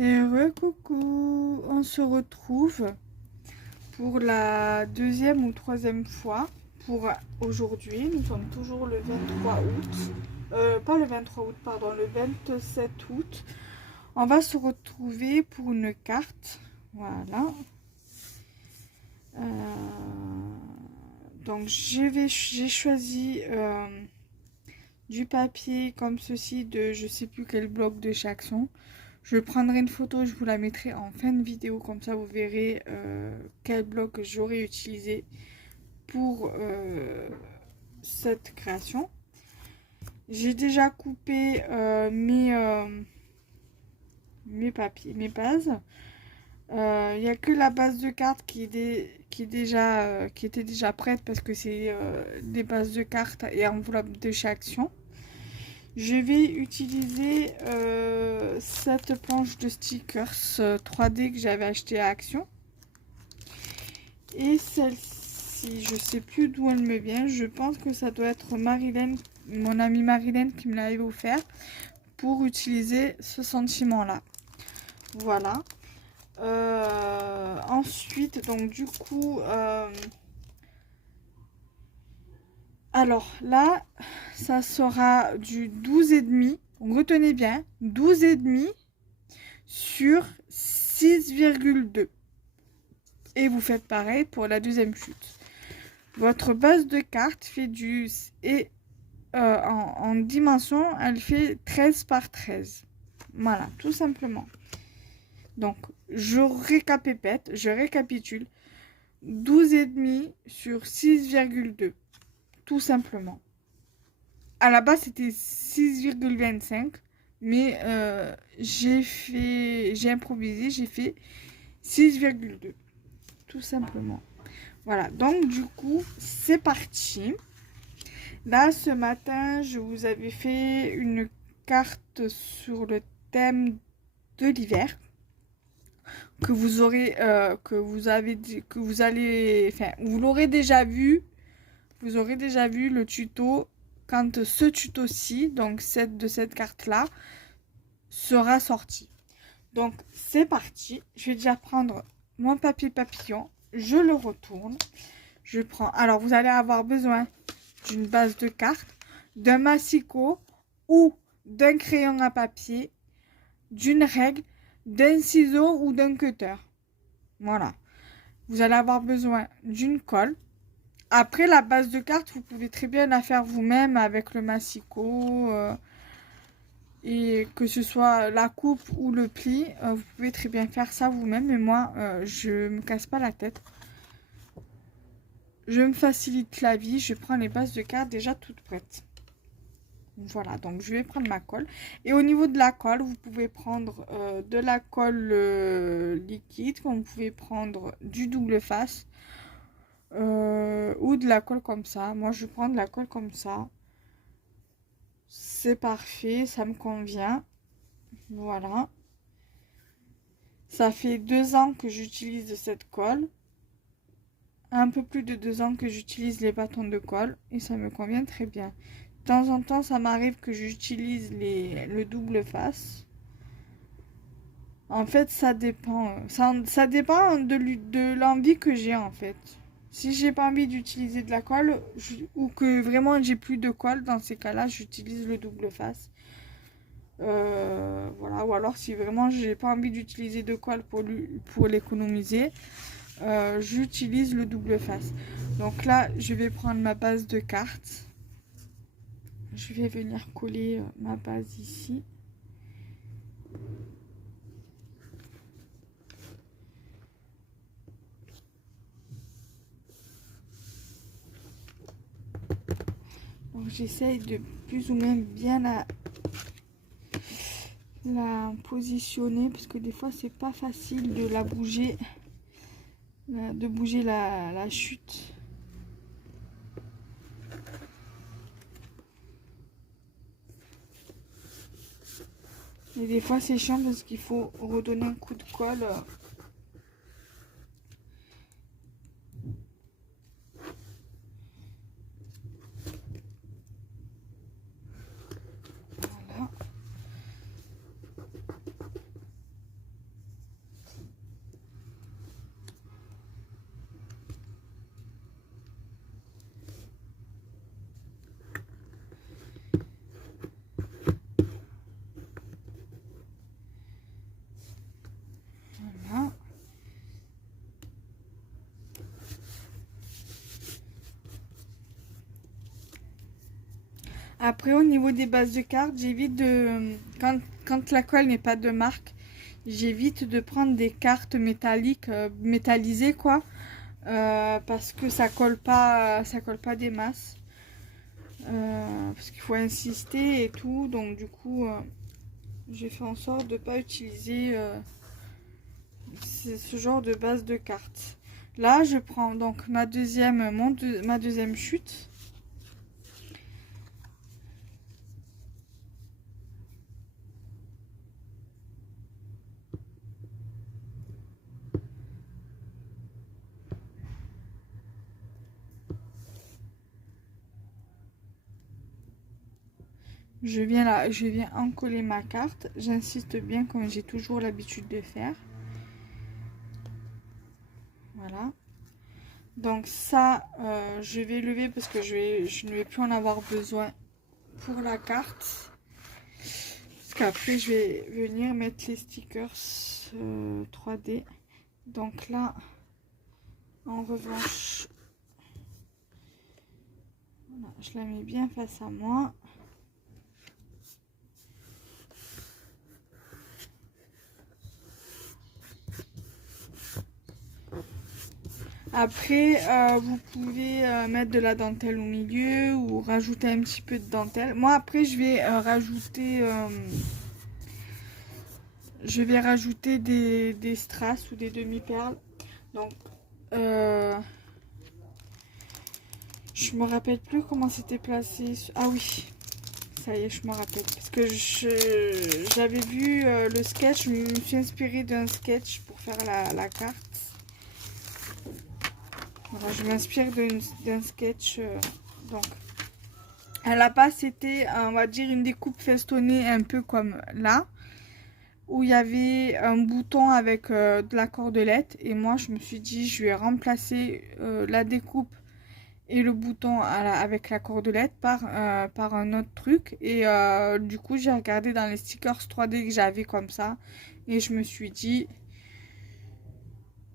Et coucou, on se retrouve pour la deuxième ou troisième fois pour aujourd'hui. Nous sommes toujours le 23 août, pas le 23 août, pardon, le 27 août. On va se retrouver pour une carte, voilà. Donc j'ai choisi du papier comme ceci de je sais plus quel bloc de chaque son. Je prendrai une photo, je vous la mettrai en fin de vidéo, comme ça vous verrez quel bloc j'aurais utilisé pour cette création. J'ai déjà coupé mes papiers, mes bases. Il n'y a que la base de cartes qui était déjà prête parce que c'est des bases de cartes et enveloppes de chaque action. Je vais utiliser cette planche de stickers 3D que j'avais acheté à Action. Et celle-ci, je sais plus d'où elle me vient. Je pense que ça doit être Marilyn, mon amie Marilyn qui me l'avait offert pour utiliser ce sentiment-là. Voilà. Ensuite, donc du coup... alors là, ça sera du 12,5. Retenez bien, 12,5 sur 6,2. Et vous faites pareil pour la deuxième chute. Votre base de carte fait du... Et en dimension, elle fait 13 par 13. Voilà, tout simplement. Donc, je récapitule. 12,5 sur 6,2. Tout simplement. À la base, c'était 6,25. Mais j'ai improvisé, j'ai fait 6,2. Tout simplement. Voilà, donc du coup, c'est parti. Là, ce matin, je vous avais fait une carte sur le thème de l'hiver. Que vous aurez, vous l'aurez déjà vu. Vous aurez déjà vu le tuto quand ce tuto-ci, donc cette carte-là, sera sorti. Donc, c'est parti. Je vais déjà prendre mon papier papillon. Je le retourne. Je prends... Alors, vous allez avoir besoin d'une base de cartes, d'un massicot ou d'un crayon à papier, d'une règle, d'un ciseau ou d'un cutter. Voilà. Vous allez avoir besoin d'une colle. Après, la base de cartes, vous pouvez très bien la faire vous-même avec le massicot. Et que ce soit la coupe ou le pli, vous pouvez très bien faire ça vous-même. Mais moi, je me casse pas la tête. Je me facilite la vie. Je prends les bases de cartes déjà toutes prêtes. Voilà, donc je vais prendre ma colle. Et au niveau de la colle, vous pouvez prendre de la colle liquide, comme vous pouvez prendre du double face ou de la colle comme ça. Moi, je prends de la colle comme ça. C'est parfait, ça me convient. Voilà. Ça fait 2 ans que j'utilise cette colle. Un peu plus de 2 ans que j'utilise les bâtons de colle et ça me convient très bien. De temps en temps, ça m'arrive que j'utilise le double face. En fait, ça dépend. Ça dépend de l'envie que j'ai en fait. Si j'ai pas envie d'utiliser de la colle ou que vraiment j'ai plus de colle, dans ces cas-là, j'utilise le double face. Voilà. Ou alors si vraiment j'ai pas envie d'utiliser de colle pour l'économiser, j'utilise le double face. Donc là, je vais prendre ma base de cartes. Je vais venir coller ma base ici. Donc j'essaye de plus ou moins bien la positionner parce que des fois c'est pas facile de la bouger, de bouger la chute. Et des fois c'est chiant parce qu'il faut redonner un coup de colle. Voilà. Après, au niveau des bases de cartes, j'évite de... Quand la colle n'est pas de marque, j'évite de prendre des cartes métalliques, métallisées quoi. Parce que ça colle pas des masses. Parce qu'il faut insister et tout. Donc du coup, j'ai fait en sorte de ne pas utiliser ce genre de base de cartes. Là, je prends donc ma deuxième chute. Je viens encoller ma carte. J'insiste bien comme j'ai toujours l'habitude de faire. Voilà. Donc ça, je vais lever parce que je ne vais plus en avoir besoin pour la carte. Parce qu'après, je vais venir mettre les stickers 3D. Donc là, en revanche, voilà, je la mets bien face à moi. Après, vous pouvez mettre de la dentelle au milieu ou rajouter un petit peu de dentelle. Moi, après, je vais rajouter des strass ou des demi-perles. Donc, je me rappelle plus comment c'était placé. Ah oui, ça y est, je me rappelle. Parce que j'avais vu le sketch, je me suis inspirée d'un sketch pour faire la carte. Voilà, je m'inspire d'un sketch. Donc, à la base, c'était, on va dire, une découpe festonnée un peu comme là, où il y avait un bouton avec de la cordelette. Et moi, je me suis dit, je vais remplacer la découpe et le bouton avec la cordelette par un autre truc. Et du coup, j'ai regardé dans les stickers 3D que j'avais comme ça. Et je me suis dit,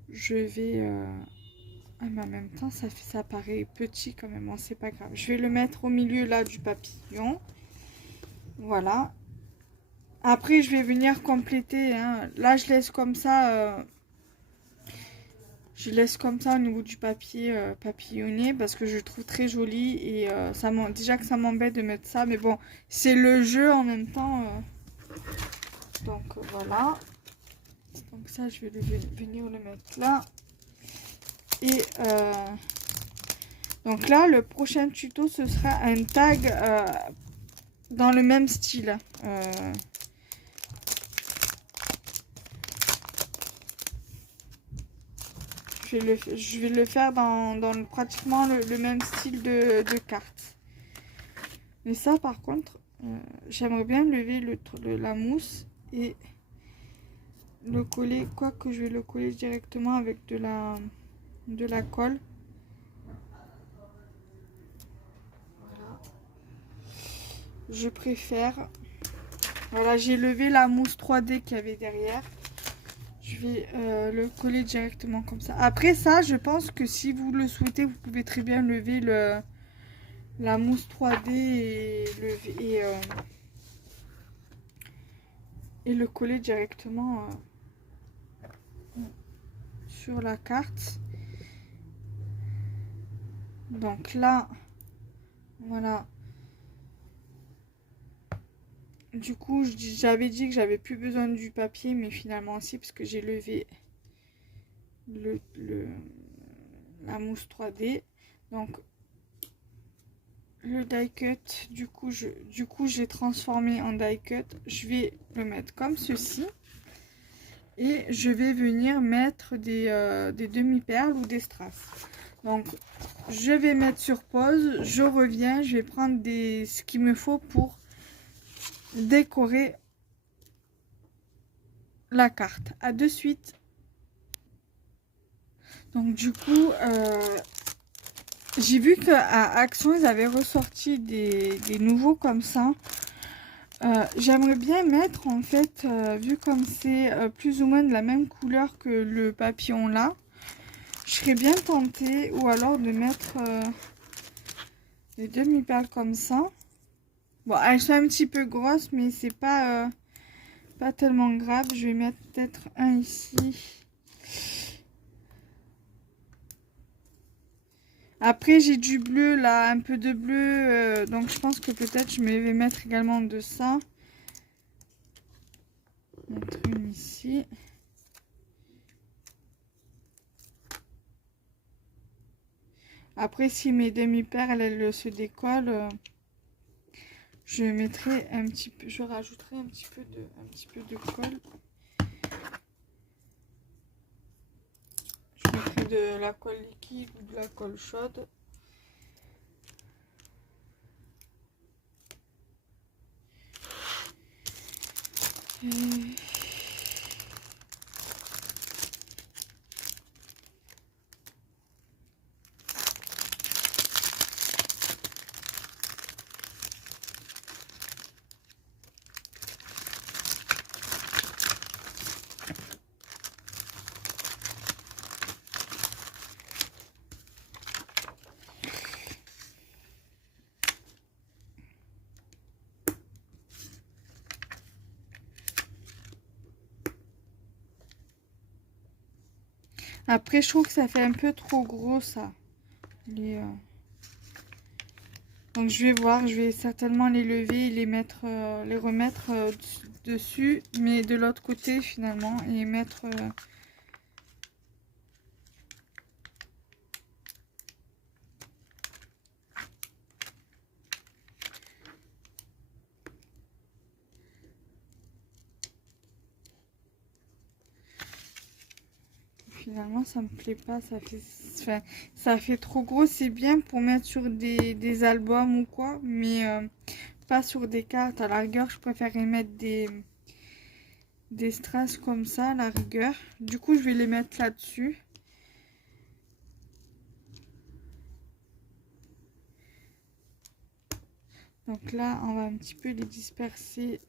je vais... Ah, mais en même temps, ça paraît petit quand même, hein, c'est pas grave. Je vais le mettre au milieu là du papillon. Voilà. Après, je vais venir compléter. Hein. Là, je laisse comme ça. Je laisse comme ça au niveau du papier papillonné parce que je le trouve très joli. Et déjà que ça m'embête de mettre ça. Mais bon, c'est le jeu en même temps. Donc voilà. Donc ça, je vais venir le mettre là. Et donc là, le prochain tuto, ce sera un tag dans le même style. Je vais le faire dans pratiquement le même style de carte. Mais ça, par contre, j'aimerais bien lever la mousse et le coller. Quoique je vais le coller directement avec de la colle. Voilà. Je préfère. Voilà, j'ai levé la mousse 3D qu'il y avait derrière. Je vais le coller directement comme ça. Après ça, je pense que si vous le souhaitez, vous pouvez très bien lever la mousse 3D et le coller directement sur la carte. Donc là, voilà. Du coup, j'avais dit que j'avais plus besoin du papier, mais finalement aussi, parce que j'ai levé la mousse 3D. Donc, le die cut, du coup, je l'ai transformé en die cut. Je vais le mettre comme ceci. Et je vais venir mettre des demi-perles ou des strass. Donc, je vais mettre sur pause. Je reviens. Je vais prendre ce qu'il me faut pour décorer la carte. À de suite. Donc du coup, j'ai vu qu'à Action, ils avaient ressorti des nouveaux comme ça. J'aimerais bien mettre, en fait, vu comme c'est plus ou moins de la même couleur que le papillon là, je serais bien tentée, ou alors de mettre des demi-perles comme ça. Bon, elles sont un petit peu grosses, mais c'est pas tellement grave. Je vais mettre peut-être un ici. Après, j'ai du bleu là, un peu de bleu. Donc, je pense que peut-être je vais mettre également de ça. Mettre une ici. Après, si mes demi-perles, elles se décollent, je mettrai un petit peu, je rajouterai un petit peu de colle. Je mettrai de la colle liquide ou de la colle chaude. Et... Après, je trouve que ça fait un peu trop gros, ça. Donc, je vais voir. Je vais certainement les lever et les remettre dessus. Mais de l'autre côté, finalement. Et mettre... Finalement, ça me plaît pas. Enfin, ça fait trop gros. C'est bien pour mettre sur des albums ou quoi. Mais pas sur des cartes. À la rigueur, je préférerais mettre des strass comme ça, à la rigueur. Du coup, je vais les mettre là-dessus. Donc là, on va un petit peu les disperser.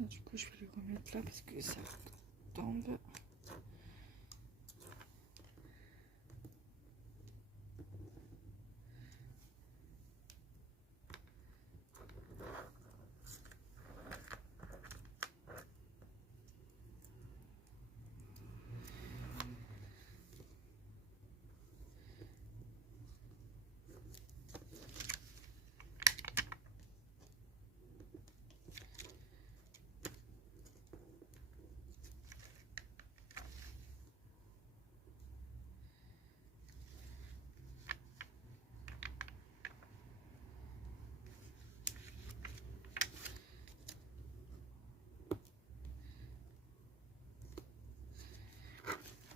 Du coup, je vais les remettre là parce que ça tombe.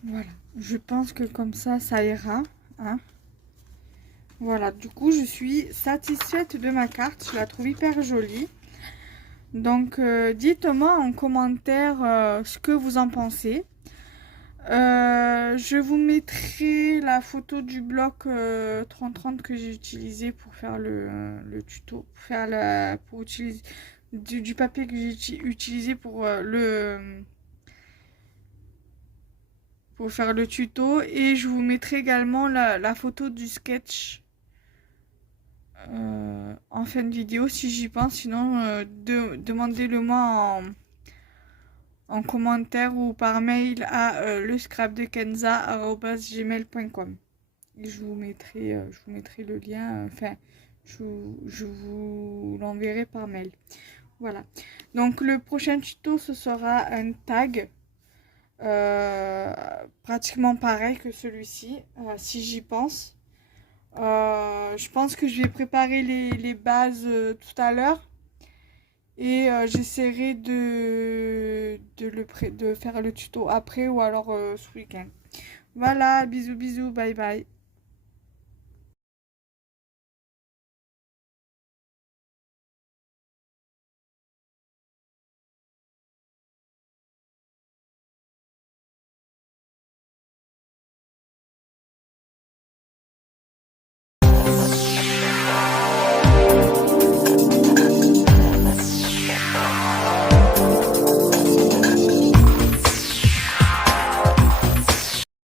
Voilà, je pense que comme ça ira. Hein. Voilà, du coup, je suis satisfaite de ma carte. Je la trouve hyper jolie. Donc, dites-moi en commentaire ce que vous en pensez. Je vous mettrai la photo du bloc 3030 que j'ai utilisé pour faire le tuto. Pour utiliser du papier que j'ai utilisé pour faire le tuto, et je vous mettrai également la photo du sketch en fin de vidéo si j'y pense. Sinon, demandez-le moi en commentaire ou par mail à lescrapdekenza@gmail.com. Et je vous mettrai le lien, enfin je vous l'enverrai par mail. Voilà, donc le prochain tuto, ce sera un tag pratiquement pareil que celui-ci, si j'y pense. Je pense que je vais préparer les bases tout à l'heure, et j'essaierai de faire le tuto après, ou alors ce week-end. Voilà, bisous bisous, bye bye.